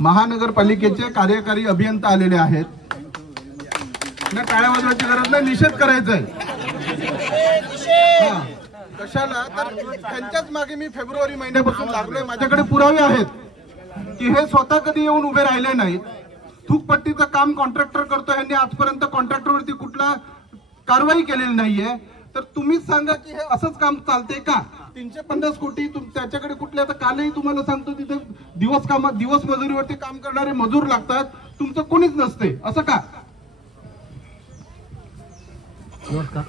महानगरपालिकेचे कार्यकारी अभियंता आलेले आहेत। टाळ्या वाजवायची गरज नाही, निषेध करायचा आहे। कशाला तर त्यांच्याच मागे मी फेब्रुवारी महिन्यापासून लागलोय। माझ्याकडे पुरावे आहेत की हे स्वतः कधी येऊन उभे राहिले नाहीत। थूकपट्टीचं काम कॉन्ट्रॅक्टर करतोय, यांनी आजपर्यंत कॉन्ट्रॅक्टरवरती कुठला कारवाई केलेली नाहीये। तर तुम्हीच सांगा की हे असंच काम चालते का? 350 कोटी त्याच्याकडे कुठले? आता कालही तुम्हाला सांगतो तिथे दिवस मजुरीवरती काम करणारे मजूर लागतात, तुमचं कोणीच नसते, असं का? नमस्कार।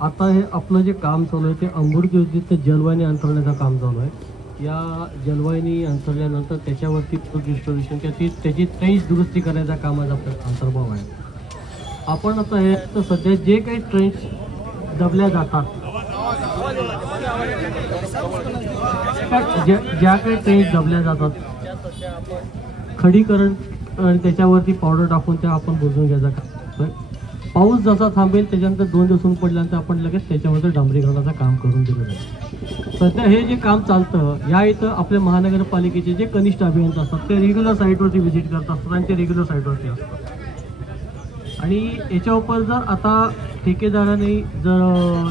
आता हे आपलं जे काम चालू आहे ते अंबुर्गी उद्दिष्ट जलवाहिनी अंतरण्याचं काम चालू आहे। या जलवाहिनी अंतरल्यानंतर त्याच्यावरती रिस्टोरेशन त्याची ट्रेंच दुरुस्ती करण्याच्या कामाचा आपला अंतर्भाव आहे। आपण आता हे तर सध्या जे काही ट्रेंच दबल्या जातात, ज्या काही ट्रेंच दबल्या जातात खडीकरण आणि त्याच्यावरती पावडर टाकून त्या आपण बुजवून घ्यायचा काम। पाऊस जसा थांबेल त्याच्यानंतर 2 दिवस पडल्यानंतर आपण लगेच त्याच्यावरती डांबरीकरणाचं काम करून दिलं जाईल। सध्या हे जे काम चालतं या इथं आपल्या महानगरपालिकेचे जे कनिष्ठ अभियंता असतात ते रेग्युलर साईटवरती व्हिजिट करत असतात आणि ते रेग्युलर साईटवरती असतात। आणि याच्यावर जर आता ठेकेदाराने जर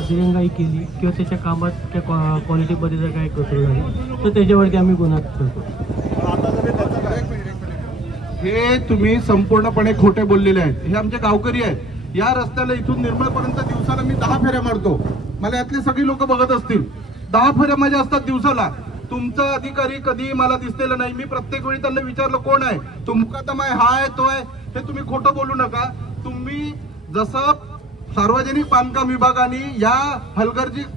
दिरंगाई केली किंवा त्याच्या कामात त्या क्वालिटीमध्ये जर काही कसर झाली तर त्याच्यावरती आम्ही गुन्हा करतो। हे तुम्ही संपूर्णपणे खोटे बोललेले आहेत। हे आमचे गावकरी आहेत। या रस्त्याला इथून निर्मळपर्यंत दिवसाला मी 10 फेऱ्या मारतो। मला यातले सगळी लोक बघत असतील। 10 फेऱ्या माझ्या असतात दिवसाला। तुमचा अधिकारी कधी मला दिसलेला नाही। मी प्रत्येक वेळी त्यांना विचारलं कोण आहे तो, मुकादम आहे, हा आहे, तो आहे। हे तुम्ही खोटं बोलू नका। तुम्ही जसं सार्वजनिक बांधकाम विभागाने या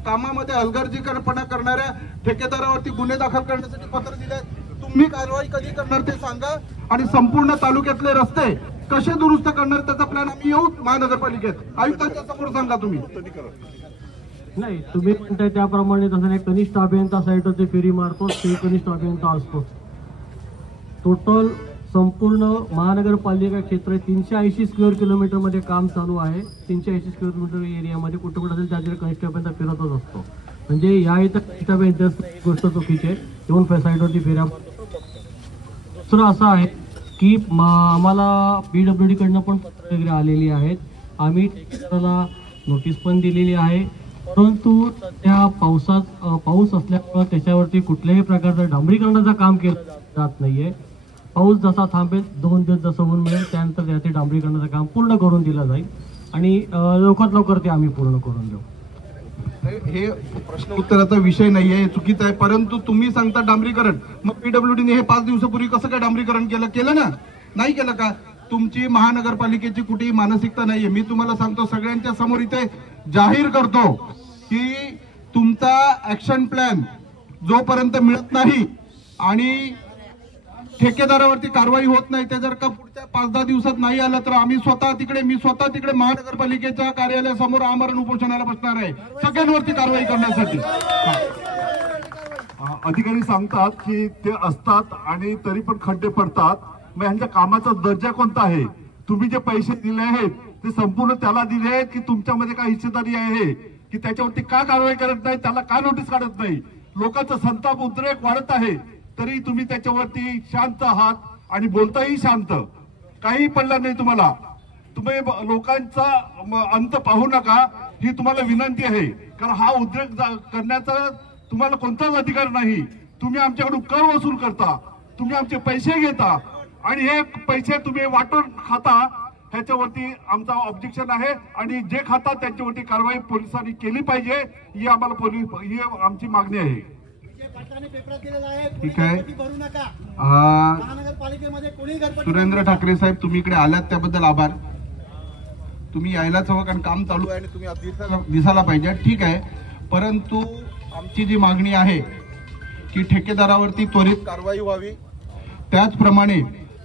कामामध्ये हलगर्जीपणा करणाऱ्या ठेकेदारावरती गुन्हे दाखल करण्यासाठी पत्र दिले, तुम्ही कारवाई कधी करणार ते सांगा। आणि संपूर्ण तालुक्यातले रस्ते कसे दुरुस्त करणार त्याचा प्लॅन आम्ही येऊ महानगरपालिकेत आयुक्तांच्या समोर सांगा। तुम्ही नाही, तुम्ही म्हणताय त्याप्रमाणे तसं नाही। कनिष्ठ अभियंता साईटवरती फेरी मारतो, ते कनिष्ठ अभियंता असतो। टोटल संपूर्ण महानगरपालिका क्षेत्र 380 स्क्वेअर किलोमीटर मध्ये काम चालू आहे। 380 स्क्वेअर किलोमीटर एरियामध्ये कुठं कुठं असेल त्याच्या कनिष्ठ अभियंता फिरतच असतो। म्हणजे या इथं कनिष्ठ अभियंता गोष्ट चुकीची आहे, येऊन साईटवरती फेऱ्या। दुसरं असं आहे की आम्हाला PWD कडनं पण पत्र वगैरे आलेली आहेत। आम्ही ठेकेदाराला नोटीस पण दिलेली आहे, परंतु त्या पाऊस असल्यामुळे त्याच्यावरती कुठल्याही प्रकारचं डांबरीकरणाचं काम केलं जात नाहीये। पाऊस जसा थांबेल 2 दिवस जसं ऊन मिळेल त्यानंतर त्याचे डांबरीकरणाचं काम पूर्ण करून दिलं जाईल आणि लवकरात लवकर ते आम्ही पूर्ण करून देऊ। हे प्रश्न उत्तराचा विषय नाहीये, चुकीचं आहे। परंतु तुम्ही सांगता डांबरीकरण, मग PWD ने हे 5 दिवसापूर्वी कसं काय डांबरीकरण केलं ना? नाही केलं का? तुमची महानगरपालिकेची कुठेही मानसिकता नाहीये। मी तुम्हाला सांगतो, सगळ्यांच्या समोर इथे जाहीर करतो की तुमचा ऍक्शन प्लॅन जोपर्यंत मिळत नाही आणि ठेकेदारावरती कारवाई होत नाही, ते जर का पुढच्या 5-10 दिवसात नाही आलं तर मी स्वतः तिकडे महानगरपालिकेच्या कार्यालयासमोर आमरण उपोषणाला बसणार आहे, सगळ्यांवरती कारवाई करण्यासाठी। अधिकारी सांगतात की ते असतात आणि तरी पण खड्डे पडतात। मग यांच्या कामाचा दर्जा कोणता आहे? तुम्ही जे पैसे दिले आहेत ते संपूर्ण त्याला दिले आहेत की तुमच्यामध्ये काय हिस्सेदारी आहे की त्याच्यावरती का कारवाई करत नाही, त्याला का नोटीस काढत नाही? लोकांचा संताप उद्रेक वाढत आहे तरी तुम्ही त्याच्यावरती शांत आहात आणि बोलताही शांत, काही पडलं नाही तुम्हाला। तुम्ही लोकांचा अंत पाहू नका ही तुम्हाला विनंती आहे, कारण हा उद्रेक करण्याचा तुम्हाला कोणताच अधिकार नाही। तुम्ही आमच्याकडून कर वसूल करता, तुम्ही आमचे पैसे घेता आणि हे पैसे तुम्ही वाटून खाता, ह्याच्यावरती आमचा ऑब्जेक्शन आहे। आणि जे खातात त्यांच्यावरती कारवाई पोलिसांनी केली पाहिजे ही ही आमची मागणी आहे। ठीक आहे। सुरेंद्र ठाकरे साहेब, तुम्ही इकडे आलात त्याबद्दल आभार। तुम्ही यायलाच हवं कारण काम चालू आहे आणि तुम्ही दिसायला पाहिजे, ठीक आहे। परंतु आमची जी मागणी आहे की ठेकेदारावरती त्वरित कारवाई व्हावी, त्याचप्रमाणे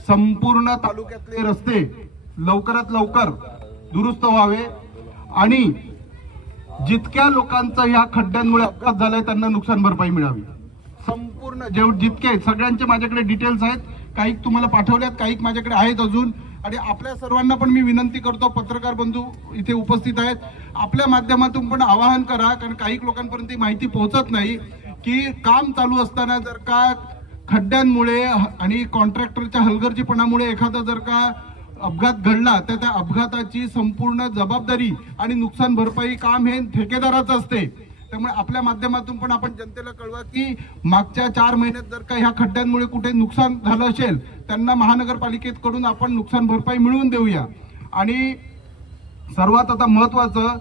संपूर्ण तालुक्यातले रस्ते लवकरात लवकर दुरुस्त व्हावे आणि जितक्या लोकांचा या खड्ड्यांमुळे अपघात झालाय त्यांना नुकसान भरपाई मिळावी। संपूर्ण जितके सगळ्यांचे माझ्याकडे डिटेल्स आहेत, काही तुम्हाला पाठवल्यात, काही माझ्याकडे आहेत अजून। आणि आपल्या सर्वांना पण मी विनंती करतो, पत्रकार बंधू इथे उपस्थित आहेत, आपल्या माध्यमातून पण आवाहन करा, कारण काही लोकांपर्यंत ही माहिती पोहोचत नाही की काम चालू असताना जर का खड्ड्यांमुळे आणि कॉन्ट्रॅक्टरच्या हलगर्जीपणामुळे एखादा जर का अपघात घडला तर त्या अपघाताची संपूर्ण जबाबदारी आणि नुकसान भरपाई काम हे ठेकेदाराचं असते. त्यामुळे आपल्या माध्यमातून पण आपण जनतेला कळवा की मागच्या 4 महिन्यात जर का ह्या खड्ड्यांमुळे कुठे नुकसान झालं असेल त्यांना महानगरपालिकेकडून आपण नुकसान भरपाई मिळवून देऊया. आणि सर्वात आता महत्वाचं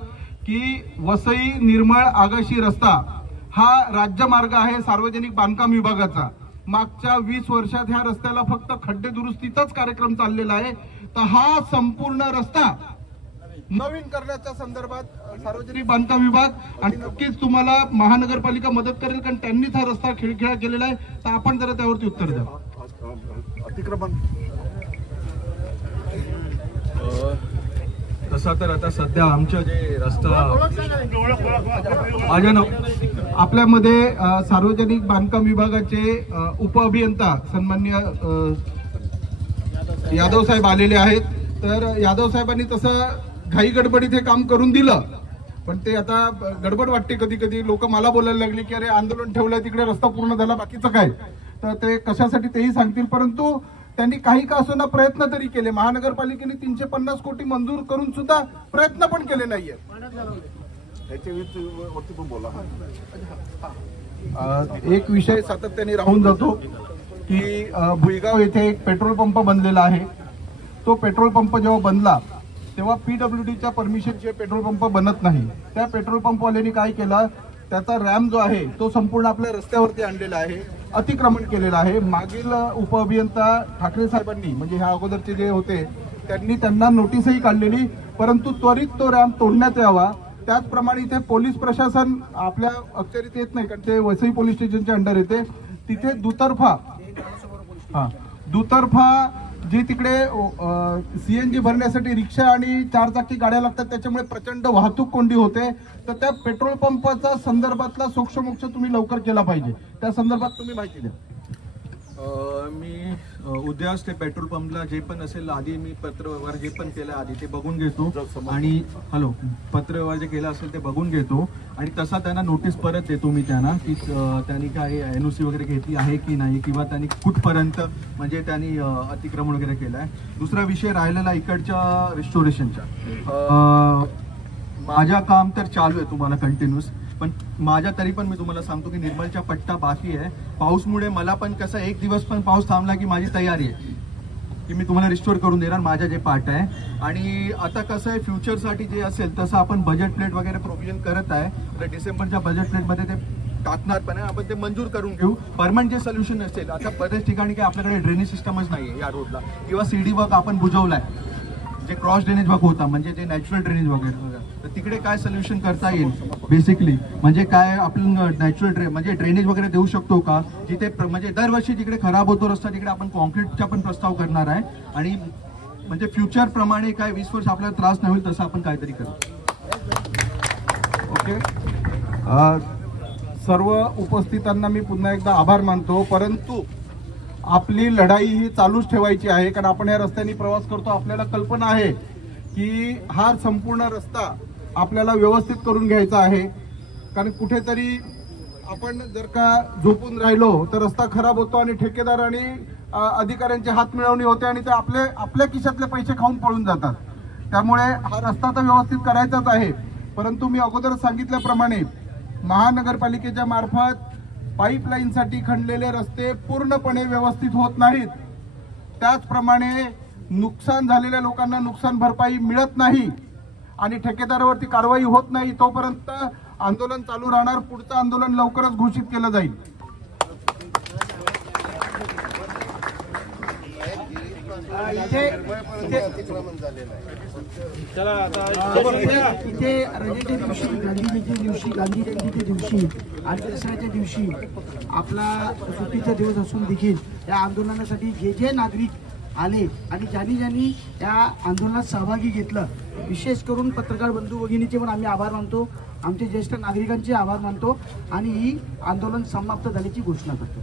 की वसई निर्मळ आगाशी रस्ता हा राज्यमार्ग आहे सार्वजनिक बांधकाम विभागाचा. मागच्या 20 वर्षात ह्या रस्त्याला फक्त खड्डे दुरुस्तीचाच कार्यक्रम चाललेला आहे. तर हा संपूर्ण रस्ता नवीन करण्याच्या संदर्भात सार्वजनिक बांधकाम विभाग आणि नक्कीच तुम्हाला महानगरपालिका मदत करेल, कारण त्यांनीच हा रस्ता खिळखिळा केलेला आहे. तर आपण जरा त्यावरती उत्तर द्या. अतिक्रमण तसा तर आता सध्या आमच्या जे रस्ता आपल्यामध्ये सार्वजनिक बांधकाम विभागाचे उपअभियंता सन्माननीय यादव साहेब आलेले आहेत. तर यादव साहेबांनी तसं घाई गडबडीत हे काम करून दिलं, पण ते आता गडबड वाटते कधी कधी. लोक मला बोलायला लागले की अरे आंदोलन ठेवलंय तिकडे रस्ता पूर्ण झाला बाकीचं काय. तर ते कशासाठी तेही सांगतील, परंतु त्यांनी काही का असोना प्रयत्न तरी केले. महानगरपालिकेने 350 कोटी मंजूर करून सुद्धा प्रयत्न पण केले नाहीये. एक विषय सातत्याने राहून जातो की भुईगाव येथे एक पेट्रोल पंप बनलेला आहे. तो पेट्रोल पंप जेव्हा बनला तेव्हा PWDच्या परमिशनशिवाय पेट्रोल पंप बनत नाही. त्या पेट्रोल पंपवाल्यांनी काय केलं, त्याचा रॅम्प जो आहे तो संपूर्ण आपल्या रस्त्यावरती आणलेला आहे, अतिक्रमण केलेलं आहे. मागील उपअभियंता ठाकरे साहेबांनी म्हणजे ह्या अगोदरचे जे होते त्यांना नोटीसही काढलेली, परंतु त्वरित तो रॅम्प तोडण्यात यावा. त्याचप्रमाणे इथे पोलीस प्रशासन आपल्या अखत्यारीत येत नाही, कारण ते वसई पोलीस स्टेशनच्या अंडर येते. तिथे दुतर्फा जे तिकडे CNG भरण्यासाठी रिक्षा आणि 4 चाकी गाड्या लागतात, त्याच्यामुळे प्रचंड वाहतूक कोंडी होते. तर त्या पेट्रोल पंपाचा संदर्भातला सोक्षमोक्ष तुम्ही लवकर केला पाहिजे. त्या संदर्भात तुम्ही माहिती द्या. मी उद्याच ते पेट्रोल पंपला जे पण असेल आधी मी पत्रव्यवहार जे पण केलं आधी ते बघून घेतो आणि पत्रव्यवहार जे केलं असेल ते बघून घेतो आणि तसा त्यांना नोटीस परत देतो मी त्यांना की त्यांनी काय NOC वगैरे घेतली आहे की नाही किंवा त्यांनी कुठपर्यंत म्हणजे त्यांनी अतिक्रमण वगैरे केलं आहे. दुसरा विषय राहिलेला इकडच्या रिस्टोरेशनच्या. माझा काम तर चालू आहे तुम्हाला कंटिन्यूस, पण माझ्या तरी पण मी तुम्हाला सांगतो की निर्मलचा पट्टा बाकी आहे. पाऊसमुळे मला पण कसं एक दिवस पण पाऊस थांबला की माझी तयारी आहे की मी तुम्हाला रिस्टोर करून देणार माझा जे पार्ट आहे. आणि आता कसं आहे फ्युचरसाठी जे असेल तसं आपण बजेट प्लेट वगैरे प्रोव्हिजन करत आहे. तर डिसेंबरच्या बजेट प्लेटमध्ये ते टाकणार पण आहे, आपण ते मंजूर करून घेऊ. परमनंट जे सोल्युशन असेल, आता बरेच ठिकाणी काय आपल्याकडे ड्रेनेज सिस्टमच नाही आहे या रोडला किंवा CD वर्क आपण बुजवलाय, जे क्रॉस ड्रेनेज वर्क होता म्हणजे जे नॅचरल ड्रेनेज वगैरे. तर तिकडे काय सोल्युशन करता येईल बेसिकली म्हणजे काय आपण नॅचरल म्हणजे ड्रेनेज वगैरे देऊ शकतो का, जिथे म्हणजे दरवर्षी जिकडे खराब होतो रस्ता तिकडे आपण कॉन्क्रीटचा पण प्रस्ताव करणार आहे. आणि म्हणजे फ्युचर प्रमाणे काय 20 वर्ष आपल्याला त्रास नाही होईल तसं आपण काहीतरी करू. ओके. सर्व उपस्थितांना मी पुन्हा एकदा आभार मानतो, परंतु आपली लढाई ही चालूच ठेवायची आहे. कारण आपण या रस्त्याने प्रवास करतो, आपल्याला कल्पना आहे की हा संपूर्ण रस्ता आपल्याला व्यवस्थित करून घ्यायचा आहे. कारण कुठेतरी आपण जर का झोपून राहिलो तर रस्ता खराब होतो आणि ठेकेदार आणि अधिकाऱ्यांची हात मिळवणी होते आणि ते आपल्या खिशातले पैसे खाऊन पळून जातात. त्यामुळे हा रस्ता तर व्यवस्थित करायचाच आहे, परंतु मी अगोदर सांगितल्याप्रमाणे महानगरपालिकेच्या मार्फत पाईपलाईनसाठी खणलेले रस्ते पूर्णपणे व्यवस्थित होत नाहीत. त्याचप्रमाणे नुकसान झालेल्या लोकांना नुकसान भरपाई मिळत नाही आणि ठेकेदारावरती कारवाई होत नाही. तोपर्यंत आंदोलन चालू राहणार. पुढचं आंदोलन लवकरच घोषित केलं जाईल. इथे रजेच्या दिवशी, गांधीजीच्या दिवशी, गांधी जयंतीच्या दिवशी आणि दसऱ्याच्या दिवशी आपला सुट्टीचा दिवस असून देखील या आंदोलनासाठी जे नागरिक आले आणि ज्यांनी या आंदोलनात सहभागी घेतलं, विशेष करून पत्रकार बंधू भगिनीचे पण आम्ही आभार मानतो, आमचे ज्येष्ठ नागरिकांचे आभार मानतो आणि ही आंदोलन समाप्त झाल्याची घोषणा करतो.